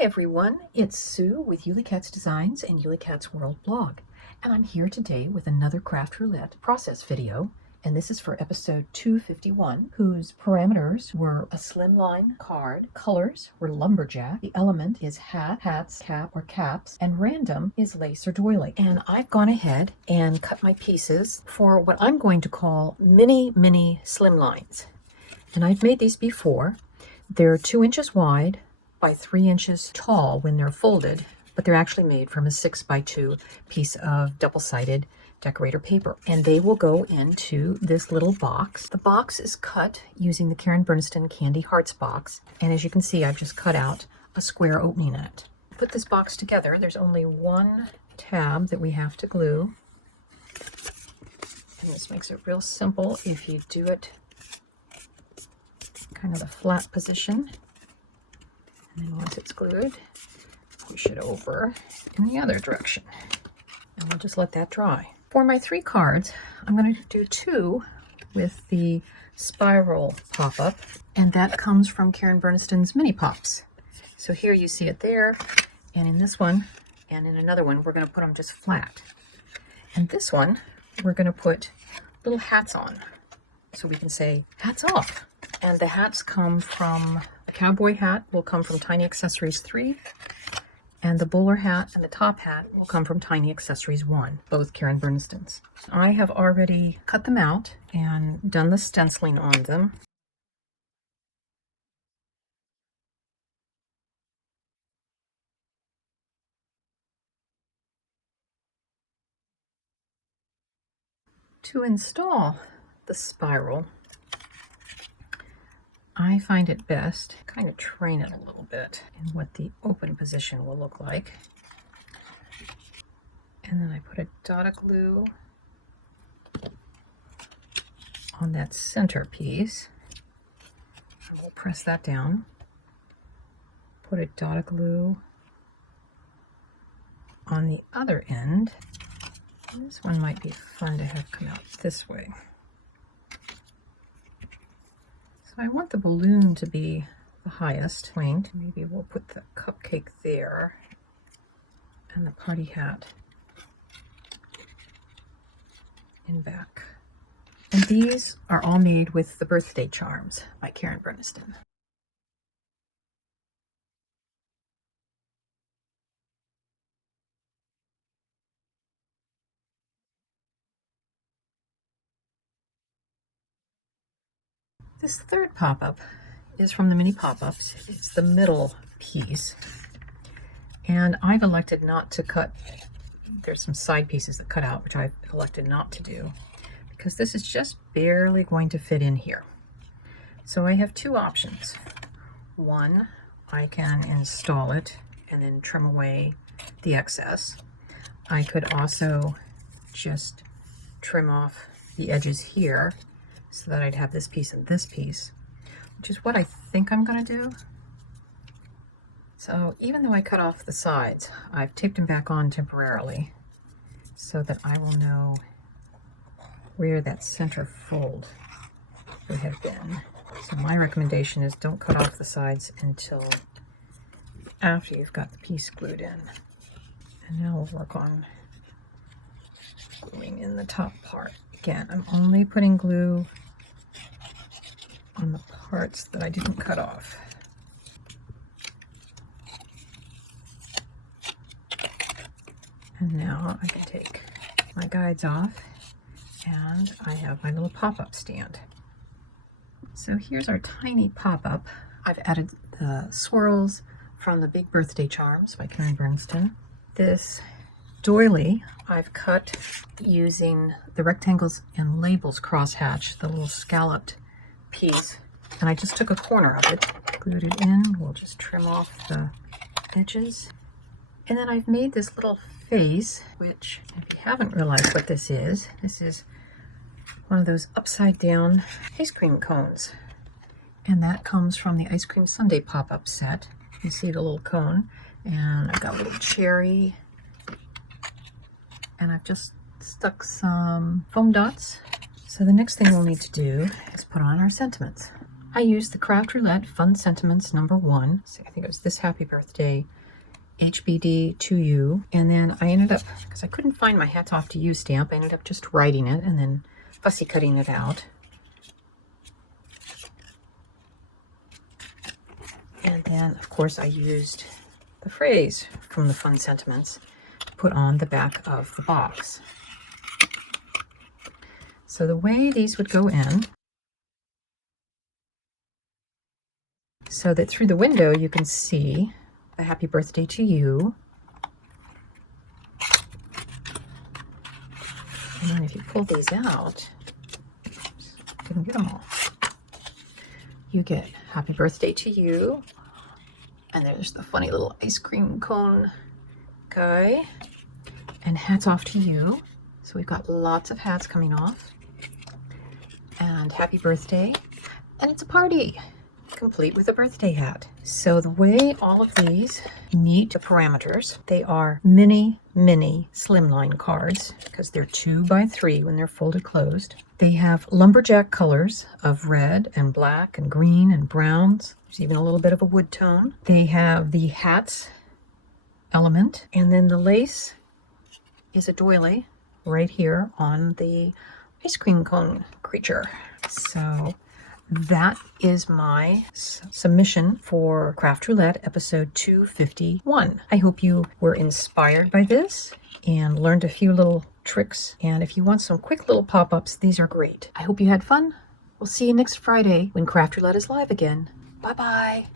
Hi everyone, it's Sue with Ully Cat's Designs and Ully Cat's World blog, and I'm here today with another Craft Roulette process video, and this is for episode 251, whose parameters were a slimline card, colors were lumberjack, the element is hat, hats, cap or caps, and random is lace or doily. And I've gone ahead and cut my pieces for what I'm going to call mini slimlines. And I've made these before. They're 2 inches wide by 3 inches tall when they're folded, but they're actually made from a 6x2 piece of double-sided decorator paper. And they will go into this little box. The box is cut using the Karen Berniston Candy Hearts box. And as you can see, I've just cut out a square opening in it. To put this box together, there's only one tab that we have to glue. And this makes it real simple if you do it kind of the flat position. And then once it's glued, push it over in the other direction. And we'll just let that dry. For my 3 cards, I'm going to do 2 with the spiral pop-up, and that comes from Karen Berniston's Mini Pops. So here you see it there, and in this one, and in another one, we're going to put them just flat. And this one, we're going to put little hats on, so we can say, hats off. And the hats come from, a cowboy hat will come from Tiny Accessories 3, and the bowler hat and the top hat will come from Tiny Accessories 1, both Karen Berniston's. I have already cut them out and done the stenciling on them. To install the spiral, I find it best to kind of train it a little bit in what the open position will look like. And then I put a dot of glue on that center piece. And we'll press that down. Put a dot of glue on the other end. And this one might be fun to have come out this way. So I want the balloon to be the highest point. Maybe we'll put the cupcake there and the party hat in back. And these are all made with the birthday charms by Karen Berniston. This third pop-up is from the Mini Pop-Ups. It's the middle piece. And I've elected not to cut, there's some side pieces that cut out, which I've elected not to do, because this is just barely going to fit in here. So I have 2 options. One, I can install it and then trim away the excess. I could also just trim off the edges here so that I'd have this piece and this piece, which is what I think I'm going to do. So even though I cut off the sides, I've taped them back on temporarily so that I will know where that center fold would have been. So my recommendation is don't cut off the sides until after you've got the piece glued in. And now we'll work on gluing in the top part. Again, I'm only putting glue on the parts that I didn't cut off. And now I can take my guides off, and I have my little pop-up stand. So here's our tiny pop-up. I've added the swirls from the Big Birthday Charms by Karen Berniston. This doily I've cut using the Rectangles and Labels crosshatch, the little scalloped piece, and I just took a corner of it, glued it in. We'll just trim off the edges. And then I've made this little face, which, if you haven't realized what this is one of those upside down ice cream cones. And that comes from the Ice Cream Sundae pop-up set. You see the little cone, and I've got a little cherry, and I've just stuck some foam dots. So the next thing we'll need to do is put on our sentiments. I used the Craft Roulette Fun Sentiments #1. So I think it was this happy birthday, HBD to you. And then I ended up, because I couldn't find my hats off to you stamp, I ended up just writing it and then fussy cutting it out. And then, of course, I used the phrase from the Fun Sentiments to put on the back of the box. So the way these would go in, so that through the window you can see the happy birthday to you. And then if you pull these out, oops, couldn't get them all. You get happy birthday to you. And there's the funny little ice cream cone guy. And hats off to you. So we've got lots of hats coming off. And happy birthday. And it's a party, complete with a birthday hat. So the way all of these meet the parameters, they are mini Slimline cards because they're 2 by 3 when they're folded closed. They have lumberjack colors of red and black and green and browns. There's even a little bit of a wood tone. They have the hats element, and then the lace is a doily right here on the ice cream cone creature. So that is my submission for Craft Roulette episode 251. I hope you were inspired by this and learned a few little tricks. And if you want some quick little pop-ups, these are great. I hope you had fun. We'll see you next Friday when Craft Roulette is live again. Bye-bye.